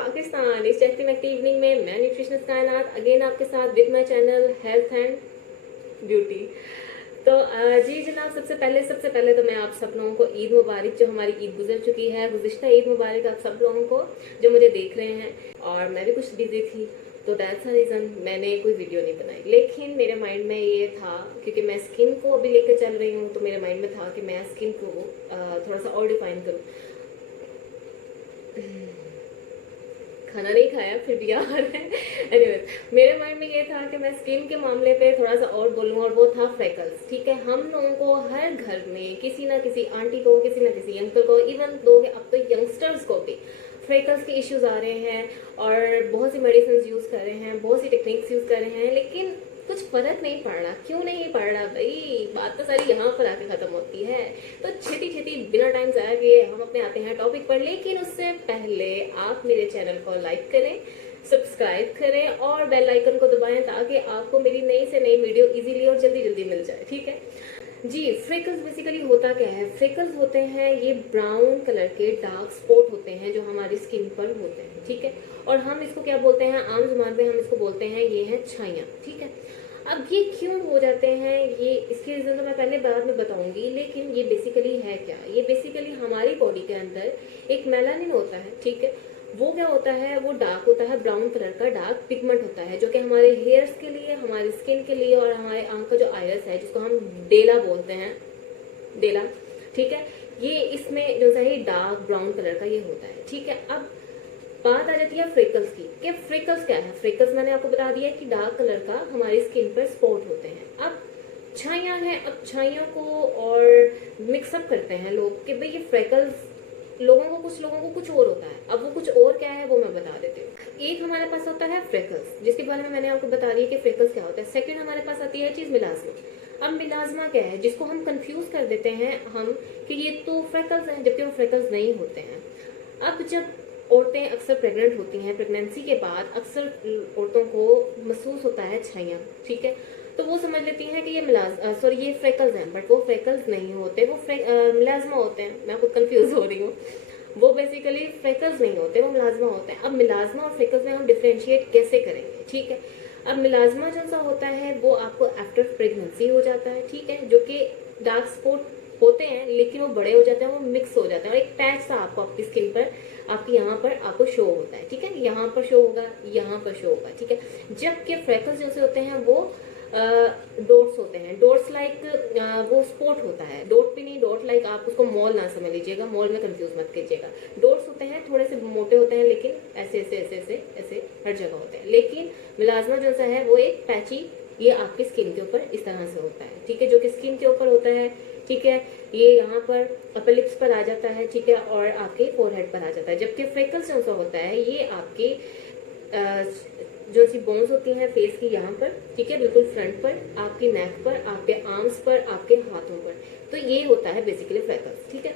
पाकिस्तान। इस active evening में मैं न्यूट्रिशनिस्ट कायनात अगेन आपके साथ with my channel health and beauty. तो जी जनाब, सबसे पहले तो मैं आप सब लोगों को ईद मुबारक। जो हमारी ईद गुजर चुकी है, गुज़िश्ता ईद मुबारक आप सब लोगों को जो मुझे देख रहे हैं। और मैं भी कुछ बिजी थी, तो दैट्स द रीज़न मैंने कोई वीडियो नहीं बनाई। लेकिन मेरे माइंड में ये था, क्योंकि मैं स्किन को अभी लेकर चल रही हूँ, तो मेरे माइंड में था कि मैं स्किन को थोड़ा सा और डिफाइन करूँ। खाना नहीं खाया फिर भी आ रहा है। एनीवेज, मेरे माइंड में ये था कि मैं स्किन के मामले पे थोड़ा सा और बोलूँ, और वो था फ्रेकल्स। ठीक है, हम लोगों को हर घर में किसी ना किसी आंटी को, किसी ना किसी अंकल को, इवन दो अब तो यंगस्टर्स को भी फ्रेकल्स के इश्यूज आ रहे हैं, और बहुत सी मेडिसिन यूज कर रहे हैं, बहुत सी टेक्निक्स यूज कर रहे हैं, लेकिन कुछ फर्क नहीं पड़ रहा। क्यों नहीं पड़ रहा भाई? बात तो सारी यहाँ पर आके खत्म होती है। तो छेती बिना टाइम जाया किए हम अपने आते हैं टॉपिक पर। लेकिन उससे पहले आप मेरे चैनल को लाइक करें, सब्सक्राइब करें और बेल आइकन को दबाएं, ताकि आपको मेरी नई से नई वीडियो इजीली और जल्दी मिल जाए। ठीक है जी। फ्रेकल्स बेसिकली होता क्या है? फ्रेकल्स होते हैं ये ब्राउन कलर के डार्क स्पॉट होते हैं जो हमारी स्किन पर होते हैं। ठीक है, और हम इसको क्या बोलते हैं? आम जुबान में हम इसको बोलते हैं ये है छाइयाँ। ठीक है, अब ये क्यों हो जाते हैं, ये इसके रीजन तो मैं पहले बाद में बताऊंगी। लेकिन ये बेसिकली है क्या? ये बेसिकली हमारी बॉडी के अंदर एक मेलानिन होता है। ठीक है, वो क्या होता है? वो डार्क होता है, ब्राउन कलर का डार्क पिगमेंट होता है, जो कि हमारे हेयर्स के लिए, हमारी स्किन के लिए, और हमारे आंख का जो आयरस है, जिसको हम डेला बोलते हैं, डेला। ठीक है, ये इसमें जो है डार्क ब्राउन कलर का ये होता है। ठीक है, अब बात आ जाती है फ्रेकल्स की कि फ्रेकल्स क्या है। फ्रेकल्स मैंने आपको बता दिया कि डार्क कलर का हमारी स्किन पर स्पॉट होते हैं। अब छाइयाँ हैं, अब छाइयों को और मिक्सअप करते हैं लोग कि भाई ये फ्रेकल्स कुछ लोगों को कुछ और होता है। अब वो कुछ और क्या है वो मैं बता देती हूँ। एक हमारे पास होता है फ्रेकल्स, जिसके बारे में मैंने आपको बता दिया कि फ्रेकल्स क्या होता है। सेकंड हमारे पास आती है चीज मिलाजमा। अब मिलाजमा क्या है, जिसको हम कंफ्यूज कर देते हैं हम कि ये तो फ्रेकल्स है, जबकि वो फ्रेकल्स नहीं होते हैं। अब जब औरतें अक्सर प्रेग्नेंट होती हैं, प्रेगनेंसी के बाद अक्सर औरतों को महसूस होता है छाइयाँ। ठीक है, तो वो समझ लेती हैं कि ये ये फ्रेकल्स हैं, बट वो फ्रेकल्स नहीं होते, वो मिलाजमा होते हैं। मैं खुद कंफ्यूज हो रही हूँ। वो बेसिकली फ्रेकल्स नहीं होते, वो मिलाजमा होते हैं। अब मिलाजमा और फ्रेकल्स में हम डिफ्रेंशिएट कैसे करेंगे? ठीक है, अब मिलाजमा जो सा होता है वो आपको आफ्टर प्रेगनेंसी हो जाता है। ठीक है, जो कि डार्क स्पॉट होते हैं, लेकिन वो बड़े हो जाते हैं, वो मिक्स हो जाते हैं, और एक पैच सा आपको आपकी स्किन पर, आपके यहाँ पर आपको शो होता है। ठीक है, यहाँ पर शो होगा, यहाँ पर शो होगा। ठीक है, जबकि फ्रेकल्स जैसे होते हैं वो डॉट्स होते हैं। डॉट्स लाइक वो स्पॉट होता है। डॉट भी नहीं, डॉट लाइक आप उसको मॉल ना समझ लीजिएगा, मॉल में कंफ्यूज मत कीजिएगा। डॉट्स होते हैं, थोड़े से मोटे होते हैं, लेकिन ऐसे ऐसे ऐसे ऐसे ऐसे हर जगह होते हैं। लेकिन मिलाजमा जैसा है वो एक पैची, ये आपकी स्किन के ऊपर इस तरह से होता है। ठीक है, जो कि स्किन के ऊपर होता है। ठीक है, ये यहाँ पर अपर लिप्स पर आ जाता है। ठीक है, और आपके फोरहेड पर आ जाता है। जबकि फ्रेकल्स जो सा होता है ये आपके जो सी बोन्स होती हैं फेस की यहाँ पर, ठीक है, बिल्कुल फ्रंट पर, आपके नेक पर, आपके आर्म्स पर, आपके हाथों पर। तो ये होता है बेसिकली फ्रेकल्स। ठीक है,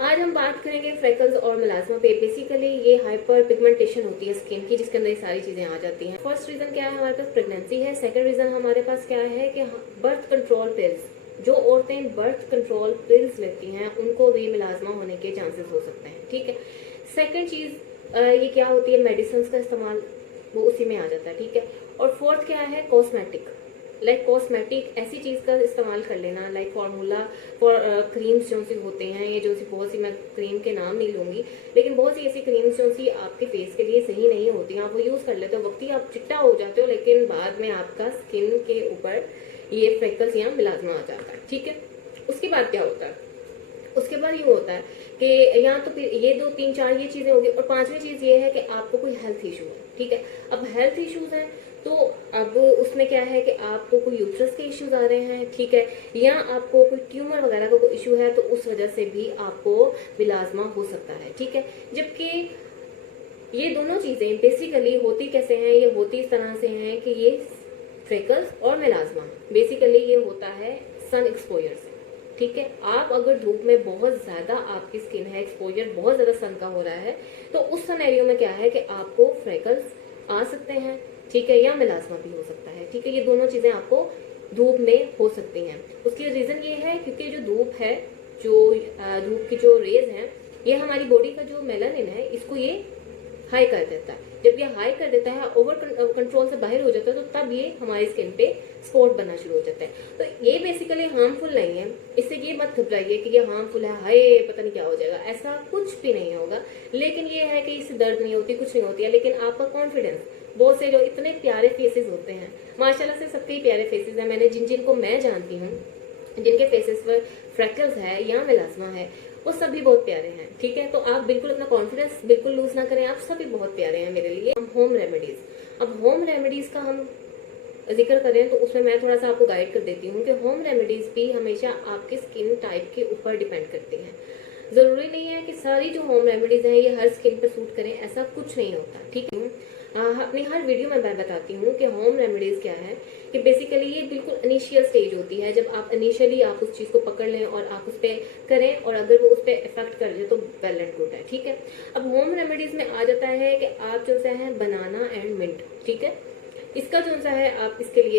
आज हम बात करेंगे फ्रेकल्स और मिलाजमा पे। बेसिकली ये हाइपर पिगमेंटेशन होती है स्किन की, जिसके अंदर ये सारी चीजें आ जाती हैं। फर्स्ट रीजन क्या है? हमारे पास प्रेगनेंसी है। सेकंड रीजन हमारे पास क्या है कि बर्थ कंट्रोल पिल्स। जो औरतें बर्थ कंट्रोल पिल्स लेती हैं उनको भी मिलाजमा होने के चांसेस हो सकते हैं। ठीक है, सेकंड चीज ये क्या होती है? मेडिसिन का इस्तेमाल, वो उसी में आ जाता है। ठीक है, और फोर्थ क्या है? कॉस्मेटिक। लाइक कॉस्मेटिक ऐसी चीज का इस्तेमाल कर लेना, लाइक फॉर्मूला फॉर क्रीम्स जो सी होते हैं, ये जो सी बहुत सी, मैं क्रीम के नाम नहीं लूंगी, लेकिन बहुत सी ऐसी क्रीम्स जो सी आपके फेस के लिए सही नहीं होती हैं, आप वो यूज कर लेते हो, वक्त ही आप चिट्टा हो जाते हो, लेकिन बाद में आपका स्किन के ऊपर ये फ्रेकल्स या मिलाजमा आ जाता है। ठीक है, उसके बाद क्या होता है? उसके बाद ये होता है कि यहाँ तो फिर ये 2 3 4 ये चीजें होगी, और पांचवी चीज ये है कि आपको कोई हेल्थ इशू है। ठीक है, अब हेल्थ इश्यूज है तो अब उसमें क्या है कि आपको कोई यूट्रस के इश्यूज आ रहे हैं। ठीक है, या आपको कोई ट्यूमर वगैरह का कोई इशू है, तो उस वजह से भी आपको मिलाजमा हो सकता है। ठीक है, जबकि ये दोनों चीजें बेसिकली होती कैसे हैं? ये होती इस तरह से हैं कि ये फ्रेकल्स और मिलाजमा बेसिकली ये होता है सन एक्सपोजर से। ठीक है, आप अगर धूप में बहुत ज्यादा आपकी स्किन है, एक्सपोजर बहुत ज्यादा सन का हो रहा है, तो उस सिनेरियो में क्या है कि आपको फ्रेकल्स आ सकते हैं। ठीक है, या मिलाजमा भी हो सकता है। ठीक है, ये दोनों चीजें आपको धूप में हो सकती हैं। उसकी रीजन ये है क्योंकि जो धूप है, जो धूप की जो रेज है, ये हमारी बॉडी का जो मेलानिन है, इसको ये हाई कर देता है। जब ये हाई कर देता है, ओवर कंट्रोल से बाहर हो जाता है, तो तब ये हमारी स्किन पे स्पॉट बनना शुरू हो जाता है। तो ये बेसिकली हार्मफुल नहीं है, इससे ये मत घबराइए कि ये हार्मफुल है, हाय पता नहीं क्या हो जाएगा, ऐसा कुछ भी नहीं होगा। लेकिन ये है कि इससे दर्द नहीं होती, कुछ नहीं होती है, लेकिन आपका कॉन्फिडेंस, बहुत से जो इतने प्यारे फेसेस होते हैं, माशाल्लाह से सबके ही प्यारे फेसेस हैं, मैंने जिनको मैं जानती हूँ, जिनके फेसेस पर फ्रैकल्स है या मेलास्मा है, वो सभी बहुत प्यारे हैं, ठीक है। तो आप बिल्कुल अपना कॉन्फिडेंस बिल्कुल लूज ना करें, आप सभी बहुत प्यारे हैं मेरे लिए। हम होम रेमेडीज, अब होम रेमेडीज का हम जिक्र करें तो उसमें मैं थोड़ा सा आपको गाइड कर देती हूँ कि होम रेमेडीज भी हमेशा आपके स्किन टाइप के ऊपर डिपेंड करती हैं। जरूरी नहीं है कि सारी जो होम रेमेडीज हैं ये हर स्किन पर सूट करें, ऐसा कुछ नहीं होता, ठीक है। अपनी हर वीडियो में मैं बताती हूँ कि होम रेमेडीज क्या है, कि बेसिकली ये बिल्कुल इनिशियल स्टेज होती है, जब आप इनिशियली आप उस चीज को पकड़ लें और आप उस पर करें, और अगर वो उस पर इफेक्ट कर दे तो वेल एंड गुड है, ठीक है। अब होम रेमेडीज में आ जाता है कि आप जो सा है बनाना एंड मिंट, ठीक है, इसका जो सा है आप इसके लिए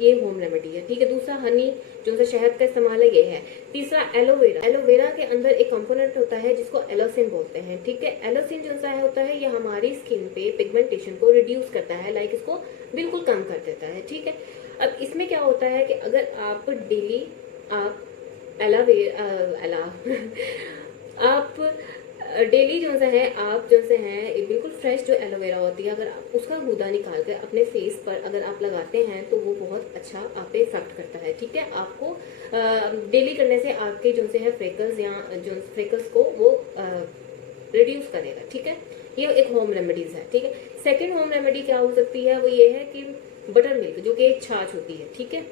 ये होम रेमेडी है, ठीक है। दूसरा हनी जो सा शहद का इस्तेमाल है ये है। तीसरा एलोवेरा, एलोवेरा के अंदर एक कंपोनेंट होता है जिसको एलोसिन बोलते हैं, ठीक है। एलोसिन जो सा है होता है ये हमारी स्किन पे पिगमेंटेशन को रिड्यूस करता है, लाइक इसको बिल्कुल कम कर देता है, ठीक है। अब इसमें क्या होता है कि अगर आप डेली आप आप डेली जो सा है आप जो से हैं बिल्कुल फ्रेश जो एलोवेरा होती है, अगर आप उसका गूदा निकाल कर अपने फेस पर अगर आप लगाते हैं तो वो बहुत अच्छा आप पे इफेक्ट करता है, ठीक है। आपको डेली करने से आपके जो से है फ्रेकल्स या जो फ्रेकल्स को वो रिड्यूस करेगा, ठीक है। ये एक होम रेमेडीज है, ठीक है। सेकेंड होम रेमेडी क्या हो सकती है, वो ये है कि बटर मिल्क जो कि एक छाछ होती है, ठीक है।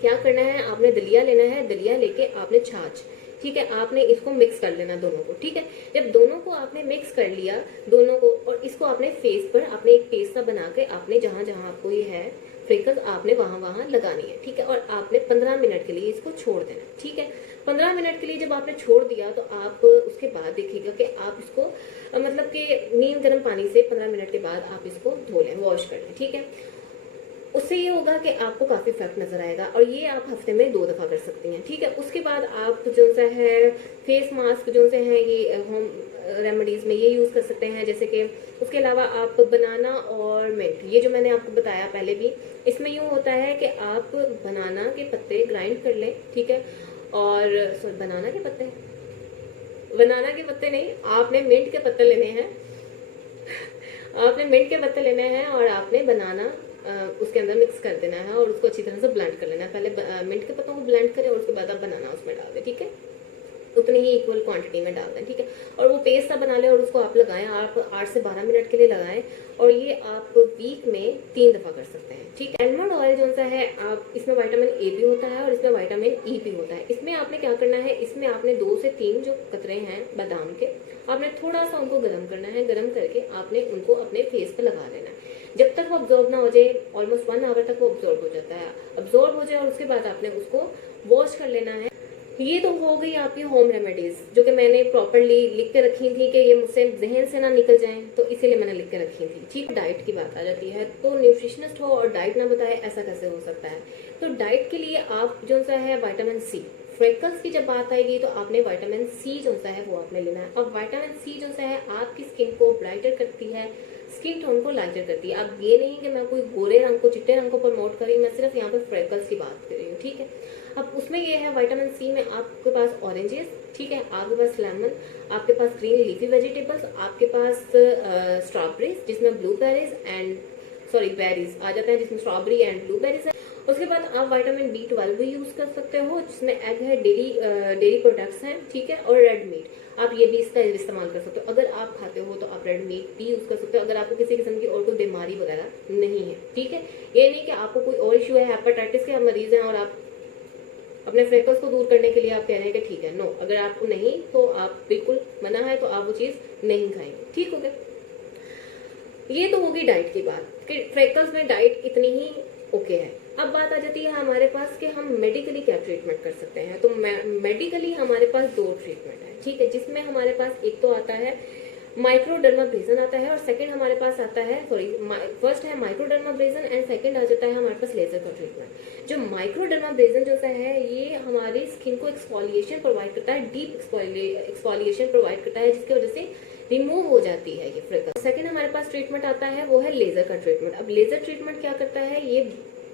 क्या करना है, आपने दलिया लेना है, दलिया लेके आपने छाछ, ठीक है, आपने इसको मिक्स कर लेना दोनों को, ठीक है। जब दोनों को आपने मिक्स कर लिया दोनों को, और इसको आपने फेस पर आपने एक पेस्ट सा बना के आपने जहां जहां आपको ये है फ्रेकल्स आपने वहां वहां लगानी है, ठीक है। और आपने 15 मिनट के लिए इसको छोड़ देना, ठीक है। 15 मिनट के लिए जब आपने छोड़ दिया तो आप उसके बाद देखिएगा कि आप इसको मतलब कि नीम गर्म पानी से 15 मिनट के बाद आप इसको धो लें, वॉश कर लें, ठीक है। उससे ये होगा कि आपको काफी फर्क नजर आएगा, और ये आप हफ्ते में 2 दफा कर सकती हैं, ठीक है। उसके बाद आप जो सा है फेस मास्क जो से हैं ये होम रेमेडीज में ये यूज कर सकते हैं, जैसे कि उसके अलावा आप बनाना और मिंट, ये जो मैंने आपको बताया पहले भी, इसमें यूं होता है कि आप बनाना के पत्ते ग्राइंड कर लें, ठीक है। और बनाना के पत्ते नहीं, आपने मिंट के पत्ते लेने हैं आपने मिंट के पत्ते लेने हैं और आपने बनाना उसके अंदर मिक्स कर देना है और उसको अच्छी तरह से ब्लेंड कर लेना है। पहले मिंट के पत्तों को ब्लेंड करें और उसके बाद आप बनाना उसमें डाल दें, ठीक है। उतनी ही इक्वल क्वांटिटी में डाल दें, ठीक है। और वो पेस्ट सा बना लें और उसको आप लगाएं, आप 8 से 12 मिनट के लिए लगाएं, और ये आप वीक में 3 दफा कर सकते हैं, ठीक है। आलमंड ऑयल जो सा है आप इसमें विटामिन ए भी होता है और इसमें विटामिन ई भी होता है। इसमें आपने क्या करना है, इसमें आपने 2 से 3 जो कतरे हैं बादाम के, आपने थोड़ा सा उनको गर्म करना है, गर्म करके आपने उनको अपने फेस पर लगा लेना है। जब तक वो ऑब्जॉर्व ना हो जाए, ऑलमोस्ट 1 आवर तक वो ऑब्जॉर्व हो जाता है, ऑब्जॉर्व हो जाए, और उसके बाद आपने उसको वॉश कर लेना है। ये तो हो गई आपकी होम रेमेडीज जो कि मैंने प्रॉपरली लिख के रखी थी कि ये मुझसे जहन से ना निकल जाएं, तो इसीलिए मैंने लिख के रखी थी, ठीक। डाइट की बात आ जाती है, तो न्यूट्रिशनिस्ट हो और डाइट ना बताए, ऐसा कैसे हो सकता है। तो डाइट के लिए आप जो सा है विटामिन सी, फ्रेकल्स की जब बात आएगी तो आपने विटामिन सी जो सा है वो आपने लेना है। अब विटामिन सी जो सा है आपकी स्किन को ब्राइटर करती है, स्किन टोन को लाइटर करती है। अब ये नहीं कि मैं कोई गोरे रंग को चिट्टे रंग को प्रमोट कर रही हूँ, मैं सिर्फ यहाँ पे फ्रेकल्स की बात कर रही हूँ, ठीक है। अब उसमें ये है विटामिन सी में आपके पास ऑरेंजेस, ठीक है, आपके पास लेमन, आपके पास ग्रीन लीफी वेजिटेबल्स, आपके पास स्ट्रॉबेरीज जिसमें ब्लूबेरीज एंड बेरीज आ जाते हैं, जिसमें स्ट्रॉबेरी एंड ब्लूबेरीज है। उसके बाद आप विटामिन B12 भी यूज कर सकते हो, जिसमें एग है, डेयरी प्रोडक्ट्स हैं, ठीक है, और रेड मीट आप ये भी इसका इस्तेमाल कर सकते हो। अगर आप खाते हो तो आप रेड मीट भी यूज कर सकते हो, अगर आपको किसी किस्म की और कोई बीमारी वगैरह नहीं है, ठीक है। ये नहीं कि आपको कोई और इशू है, हेपेटाइटिस के आप मरीज हैं और आप अपने फ्रेकल्स को दूर करने के लिए आप कह रहे हैं कि ठीक है, नो, अगर आपको नहीं तो आप बिल्कुल मना है तो आप वो चीज नहीं खाएंगे, ठीक हो गया। ये तो होगी डाइट की बात कि फ्रेकल्स में डाइट इतनी ही ओके है। अब बात आ जाती है हमारे पास कि हम मेडिकली क्या ट्रीटमेंट कर सकते हैं। तो मेडिकली हमारे पास 2 ट्रीटमेंट है, ठीक है, जिसमें हमारे पास एक तो आता है माइक्रोडर्माब्रेजन आता है, और सेकंड हमारे पास आता है फर्स्ट है माइक्रोडर्माब्रेजन एंड सेकंड आ जाता है हमारे पास लेजर का ट्रीटमेंट। जो माइक्रोडर्माब्रेजन जो है ये हमारी स्किन को एक्सफोलिएशन प्रोवाइड करता है, डीप एक्सफोलिएशन प्रोवाइड करता है, जिसकी वजह से रिमूव हो जाती है ये फ्रेकल्स। सेकंड हमारे पास ट्रीटमेंट आता है वो है लेजर का ट्रीटमेंट। अब लेजर ट्रीटमेंट क्या करता है, ये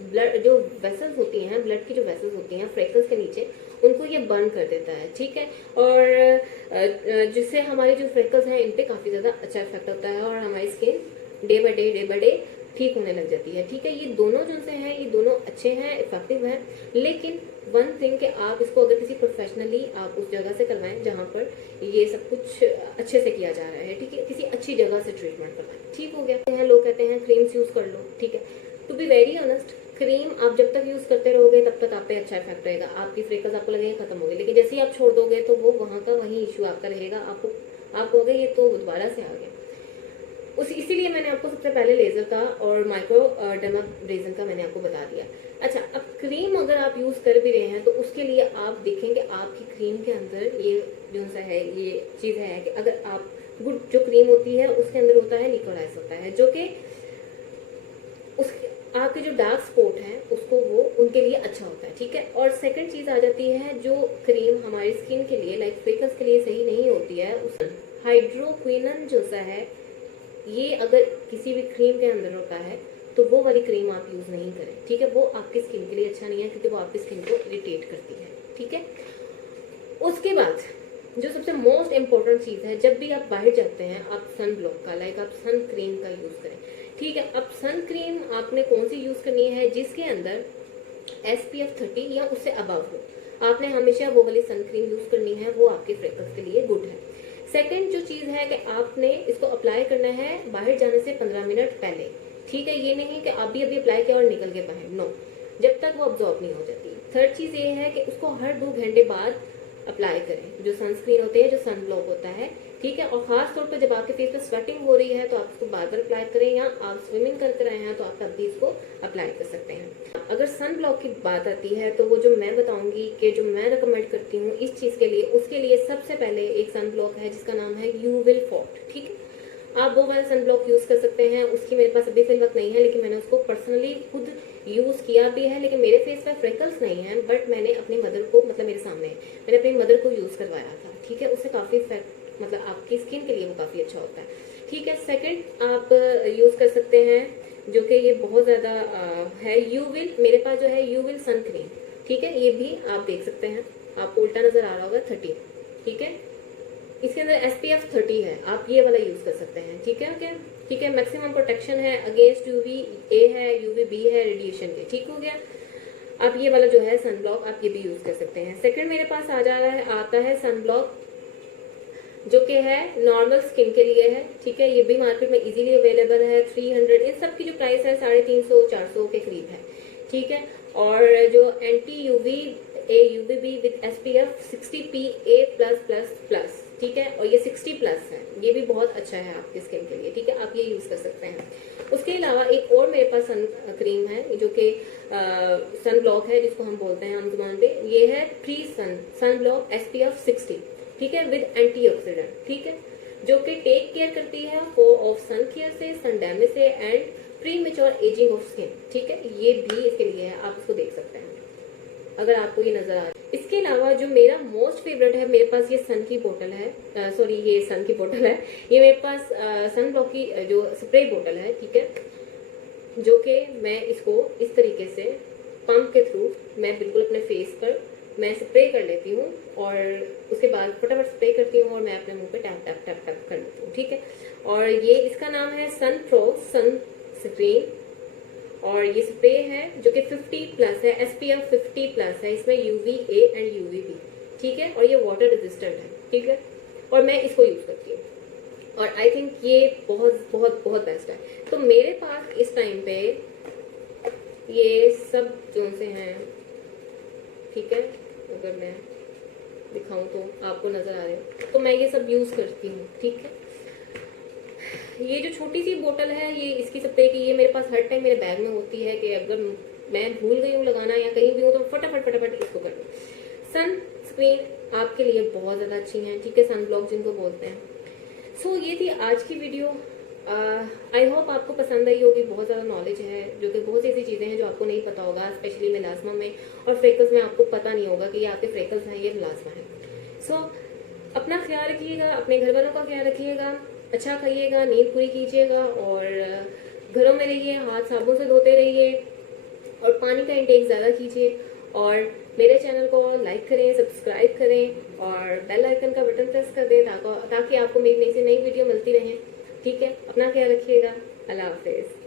ब्लड जो वेसल्स होती हैं, ब्लड की जो वेसल्स होती हैं फ्रेकल्स के नीचे, उनको ये बर्न कर देता है, ठीक है। और जिससे हमारी जो फ्रेकल्स हैं इन पे काफी ज्यादा अच्छा इफेक्ट होता है और हमारी स्किन डे बाय डे ठीक होने लग जाती है, ठीक है। ये दोनों जो से हैं ये दोनों अच्छे हैं, इफेक्टिव हैं, लेकिन वन थिंग कि आप इसको अगर किसी प्रोफेशनली आप उस जगह से करवाएं जहां पर ये सब कुछ अच्छे से किया जा रहा है, ठीक है। किसी अच्छी जगह से ट्रीटमेंट करवाएं। ठीक हो गया। लोग कहते हैं क्रीम्स यूज कर लो, ठीक है। To be very honest, cream आप जब तक यूज करते रहोगे तब तक आप पे अच्छा इफेक्ट रहेगा, आपकी फ्रेकल्स आपको लगेगा खत्म हो गए, लेकिन जैसे ही आप छोड़ दोगे तो वो वहां का वही इश्यू आपका रहेगा। आप कहोगे ये तो दोबारा से आ गया। इसीलिए मैंने आपको सबसे पहले लेजर का और माइक्रो डर्माब्रेजन का मैंने आपको बता दिया। अच्छा, अब क्रीम अगर आप यूज कर भी रहे हैं तो उसके लिए आप देखेंगे आपकी क्रीम के अंदर ये जो सा है ये चीज है कि अगर आप गुड जो क्रीम होती है उसके अंदर होता है लिकोराइज होता है, जो कि आपके जो डार्क स्पॉट हैं उसको वो उनके लिए अच्छा होता है, ठीक है। और सेकंड चीज आ जाती है जो क्रीम हमारी स्किन के लिए लाइक फ्रेकल्स के लिए सही नहीं होती है, उस हाइड्रोक्विनन जो सा है ये अगर किसी भी क्रीम के अंदर होता है तो वो वाली क्रीम आप यूज नहीं करें, ठीक है। वो आपकी स्किन के लिए अच्छा नहीं है क्योंकि वो आपकी स्किन को इरिटेट करती है, ठीक है। उसके बाद जो सबसे मोस्ट इम्पोर्टेंट चीज है, जब भी आप बाहर जाते हैं आप सन ब्लॉक का लाइक आप सन क्रीम का यूज करें, ठीक है। अब सन क्रीम आपने कौन सी यूज करनी है जिसके अंदर SPF 30 या उससे अबव हो। आपने हमेशा वो वाली सन क्रीम यूज करनी है, वो आपके फ्रेकल्स के लिए गुड है। सेकंड जो चीज है कि आपने इसको अप्लाई करना है बाहर जाने से 15 मिनट पहले, ठीक है। ये नहीं कि आप भी अभी अप्लाई किया और निकल के बाहर, नो, जब तक वो अब्जॉर्ब नहीं हो जाती। थर्ड चीज ये है कि उसको हर 2 घंटे बाद अप्लाई करें, जो सनस्क्रीन होते हैं, जो सन ब्लॉक होता है, ठीक है। और खास तौर पर जब आपके फेस पे स्वेटिंग हो रही है तो आप इसको बार बार अप्लाई करें, या आप स्विमिंग कर आए हैं तो आप तब भी इसको अप्लाई कर सकते हैं। अगर सन ब्लॉक की बात आती है तो वो जो मैं बताऊंगी कि जो मैं रिकमेंड करती हूँ इस चीज के लिए, उसके लिए सबसे पहले एक सन ब्लॉक है जिसका नाम है यू विल फॉट, ठीक है। आप वो वाला सन ब्लॉक यूज कर सकते हैं, उसकी मेरे पास अभी फिल वक्त नहीं है, लेकिन मैंने उसको पर्सनली खुद यूज किया भी है। लेकिन मेरे फेस पे फ्रेकल्स नहीं है, बट मैंने अपनी मदर को, मतलब मेरे सामने मैंने अपनी मदर को यूज करवाया था, ठीक है। उससे काफी इफेक्ट, मतलब आपकी स्किन के लिए वो काफी अच्छा होता है, ठीक है। सेकंड आप यूज कर सकते हैं जो कि ये बहुत ज्यादा है, यू विल, मेरे पास जो है यू विल सन क्रीम, ठीक है। ये भी आप देख सकते हैं, आपको उल्टा नजर आ रहा होगा 30, ठीक है। इसके अंदर SPF 30 है, आप ये वाला यूज कर सकते हैं, ठीक है। ओके, ठीक है। मैक्सिमम प्रोटेक्शन है अगेंस्ट UVA है, UVB है, रेडिएशन के, ठीक हो गया। आप ये वाला जो है सन ब्लॉक आप ये भी यूज कर सकते हैं। सेकंड मेरे पास आता है सन ब्लॉक जो कि है नॉर्मल स्किन के लिए है, ठीक है। ये भी मार्केट में इजीली अवेलेबल है, 300, इन सब की जो प्राइस है 350-400 के करीब है, ठीक है। और जो anti UVB with SPF 60 PA+++, ठीक है। और ये 60+ है, ये भी बहुत अच्छा है आपकी स्किन के लिए, ठीक है। आप ये यूज कर सकते हैं। उसके अलावा एक और मेरे पास सन क्रीम है जो कि सन ब्लॉक है, जिसको हम बोलते हैं आम जुबान पे, ये है प्री सन ब्लॉक SPF 60, ठीक है, विद एंटीऑक्सीडेंट, ठीक है, जो कि टेक केयर करती है ऑफ सन केयर से, सन डैमेज से and pre mature ageing of skin, ठीक है। ये भी इसके लिए है, आप इसको देख सकते हैं अगर आपको ये नजर आ रहा है। इसके अलावा जो मेरा मोस्ट फेवरेट है, मेरे पास ये सन की बोतल है, ये सन की बोतल है, ये मेरे पास सन ब्लॉक की जो स्प्रे बोतल है, ठीक है, जो कि मैं इसको इस तरीके से पंप के थ्रू मैं बिल्कुल अपने फेस पर मैं स्प्रे कर लेती हूँ और उसके बाद फटाफट स्प्रे करती हूँ और मैं अपने मुंह पे टैप टैप टैप टैप कर लेती हूँ, ठीक है। और ये इसका नाम है सन प्रो सन स्क्रीन, और ये स्प्रे है जो कि 50+ है, SPF 50+ है, इसमें UVA एंड UVB, ठीक है। और ये वाटर रेजिस्टेंट है, ठीक है। और मैं इसको यूज करती हूँ और आई थिंक ये बहुत बहुत बहुत बेस्ट है। तो मेरे पास इस टाइम पे ये सब जो से हैं, ठीक है, अगर मैं दिखाऊं तो आपको नजर आ रहे हो, तो मैं ये सब यूज करती हूँ, ठीक है। ये जो छोटी सी बोतल है ये इसकी स्प्रे की, ये मेरे पास हर टाइम मेरे बैग में होती है कि अगर मैं भूल गई हूँ लगाना या कहीं भी हूँ तो फटाफट इसको कर लूँ। सन स्क्रीन आपके लिए बहुत ज्यादा अच्छी है, ठीक है, सन ब्लॉक जिनको बोलते हैं। सो ये थी आज की वीडियो। आई होप आपको पसंद आई होगी। बहुत ज़्यादा नॉलेज है, जो कि बहुत सी ऐसी चीज़ें हैं जो आपको नहीं पता होगा, स्पेशली मेलास्मा में और फ्रेकल्स में आपको पता नहीं होगा कि ये आपके फ्रेकल्स हैं, ये मेलास्मा है। सो अपना ख्याल रखिएगा, अपने घर वालों का ख्याल रखिएगा, अच्छा खाइएगा, नींद पूरी कीजिएगा और घरों में रहिए, हाथ साबुन से धोते रहिए और पानी का इंटेक ज़्यादा कीजिए। और मेरे चैनल को लाइक करें, सब्सक्राइब करें और बेल आइकन का बटन प्रेस कर दें ताकि आपको मेरी नई से नई वीडियो मिलती रहे। ठीक है, अपना ख्याल रखिएगा। अल्लाह हाफिज़।